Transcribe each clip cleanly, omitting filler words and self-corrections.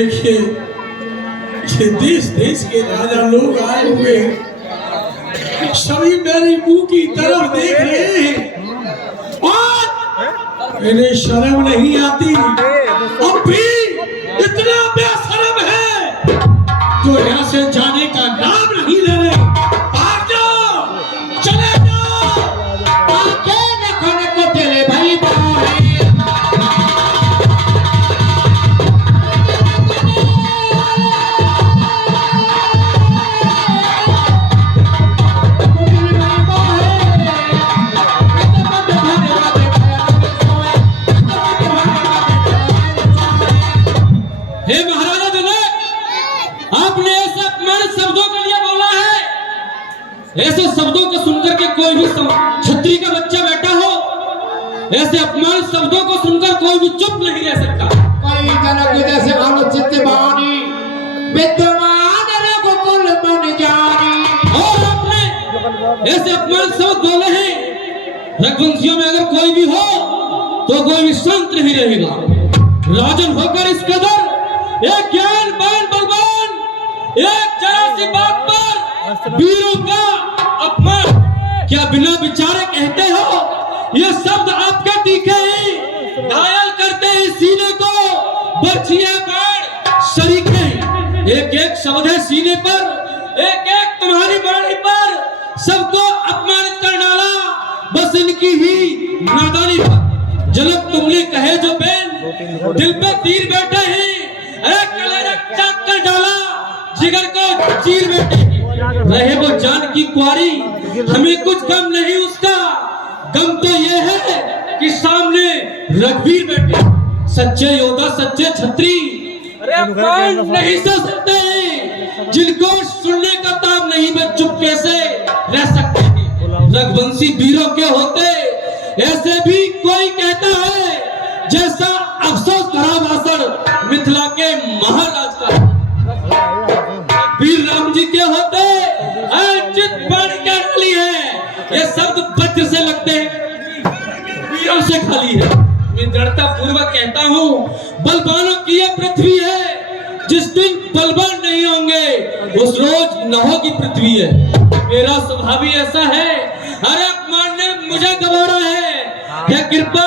देखिए ये देश देश के राजा लोग आए हुए सभी मेरे मुंह की तरफ देख रहे हैं और इन्हें शर्म नहीं आती। अब भी इतना बेशर्म है जो यहाँ से जाने का नाम नहीं ले रहे। भाग जाओ, चले जाओ। आके नखन को तेरे भाई हे महाराजा जनक, आपने ऐसे अपमानित शब्दों के लिए बोला है। ऐसे शब्दों को सुनकर के कोई भी क्षत्रिय का बच्चा बैठा हो, ऐसे अपमानित शब्दों को सुनकर कोई भी चुप नहीं रह सकता। कोई जनक जैसे अनुचित वाणी विद्यमान रघुकुल बन जानी। और आपने ऐसे अपमानित शब्द बोले हैं, रघुवंशियों में अगर कोई भी हो तो कोई भी शांत नहीं रहेगा। राजन होकर इस कदर एक ज्ञानवान बलवान, एक जरा सी बात पर वीरों का अपमान क्या बिना विचारे कहते हो? ये शब्द आपके तीखे ही घायल करते हैं सीने को, बर्छियां बाण शरीके। एक एक शब्द है सीने पर, एक एक तुम्हारी बाणी पर सबको अपमानित कर डाला, बस इनकी ही नादानी पर। जनक तुमने कहे जो बेन दिल पे तीर बैठे हैं, एक कलेरा चाक कर डाला, जिगर को चीर बैठे। रहे वो जान की कुआरी, हमें कुछ गम नहीं उसका। गम तो ये है कि सामने रघुवीर बैठे, सच्चे योद्धा, सच्चे छत्री अपमान नहीं सह सकते हैं। जिनको सुनने का ताब नहीं, वे चुपके से रह सकते हैं। रघुवंशी वीरों के होते ऐसे भी कोई कहता है, जैसा अफसोस भरा भाषण मिथिला के महाराज का। वीर राम जी के होते चित बढ़ के खाली है। ये शब्द वज्र से लगते हैं, वीरों से खाली है। मैं दृढ़ता पूर्वक कहता हूँ, बलवानों की यह पृथ्वी है। जिस दिन बलवान नहीं होंगे उस रोज न होगी पृथ्वी है। मेरा स्वभाव ही ऐसा है। अरे अपमान ने मुझे गवारा है, यह कृपा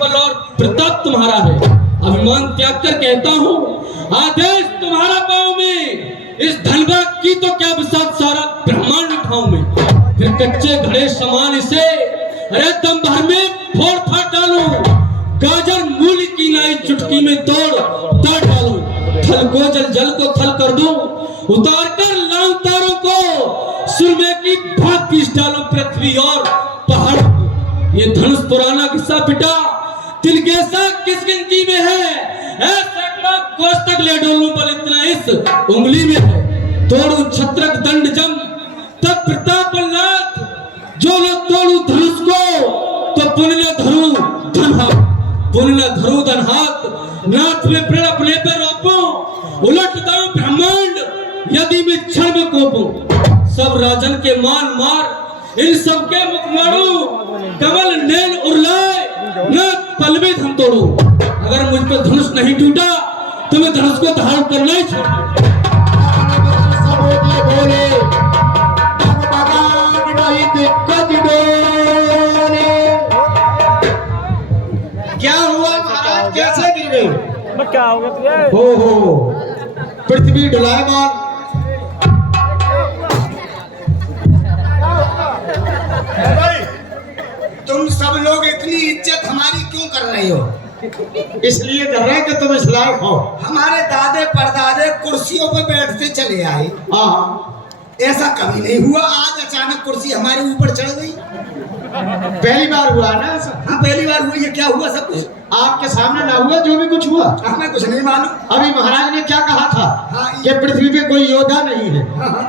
बल और प्रताप तुम्हारा है। अभिमान त्याग कर कहता हूँ, आदेश तुम्हारा पाँव में। इस धनबा की तो क्या विसात, सारा ब्रह्मांड उठाऊं मैं। फिर कच्चे घड़े समान इसे अरे दम भर में फोड़ फाड़ डालूं। गाजर मूल की नाई चुटकी में तोड़ डालूं। थल को जल, जल को थल कर दूं। उतार कर लाऊं तारों को, सुरमे की भाग पीस डालूं पृथ्वी और पहाड़ को। ये धनुष पुराना किस्सा पिटा, तिल कैसा किस गिनती में है। कोस तक ले डोलूं, बल इतना इस उंगली में है। तोड़ू छत्रक दंड जम तब प्रताप नाथ, जो न तोड़ू धनुष को तो पुण्य धरू धनहाथ। पुण्य धरू धनहाथ, नाथ में प्रण अपने पे रोपूं। उलट दाऊं ब्रह्मांड यदि मैं क्षण में कोपूं। सब राजन के मान मार, इन सबके मुख मारू। कमल नैन उरलाए न पल में धन तोड़ू। अगर मुझ पे धनुष नहीं टूटा तो मैं धनुष को धारण करना ही छोड़। क्या हुआ महाराज, कैसे गिर गए? क्या हो गया तुझे? हो पृथ्वी डोलायमान। तुम सब लोग इतनी इज्जत हमारी क्यों कर रहे हो? इसलिए कर रहे हैं कि तुम इस लायक हो। हमारे दादे परदादे कुर्सियों पे बैठते चले आए, हाँ, ऐसा कभी नहीं हुआ। आज अचानक कुर्सी हमारे ऊपर चढ़ गई। पहली बार हुआ ना ऐसा? हाँ पहली बार हुआ। ये क्या हुआ? सब कुछ आपके सामने ना हुआ जो भी कुछ हुआ? हमें कुछ नहीं मालूम। अभी महाराज ने क्या कहा था? हाँ, कि पृथ्वी पे कोई योद्धा नहीं है हाँ,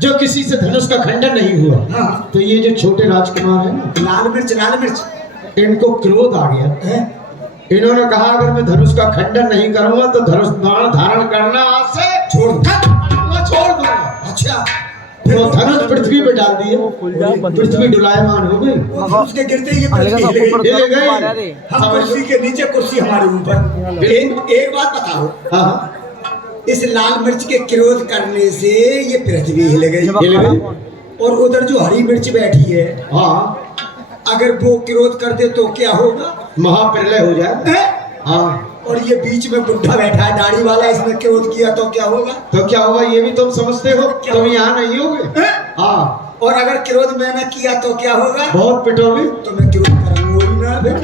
जो किसी से धनुष का खंडन नहीं हुआ। हाँ। तो ये जो छोटे राजकुमार है ना, लाल मिर्च इनको क्रोध आ गया है। इन्होंने कहा अगर मैं धनुष का खंडन नहीं करूंगा तो धनुष बाण धारण करना आज से छोड़ दूंगा। अच्छा, वो धनुष पृथ्वी पे डाल दिए, पृथ्वी डुलायमान हो गई। वो उसके गिरते ही ये कुर्सी हिल गई। हम कुर्सी के नीचे, कुर्सी हमारे ऊपर। एक बात बताओ, हाँ इस लाल मिर्च के क्रोध करने से ये पृथ्वी हिल गई, हिल गई। और उधर जो हरी मिर्च बैठी है, हाँ अगर वो क्रोध कर दे तो क्या होगा? महाप्रलय हो जाए। हैं? हाँ और ये बीच में बुढ़ा बैठा है दाढ़ी वाला, इसने क्रोध किया तो क्या होगा? तो क्या होगा ये भी तुम समझते हो? क्या तुम होगा? यहाँ नहीं होगे। हैं? हाँ और अगर क्रोध मैंने किया तो क्या होगा? बहुत पिटोगे। तो मैं क्रोध करूंगा ही ना फिर।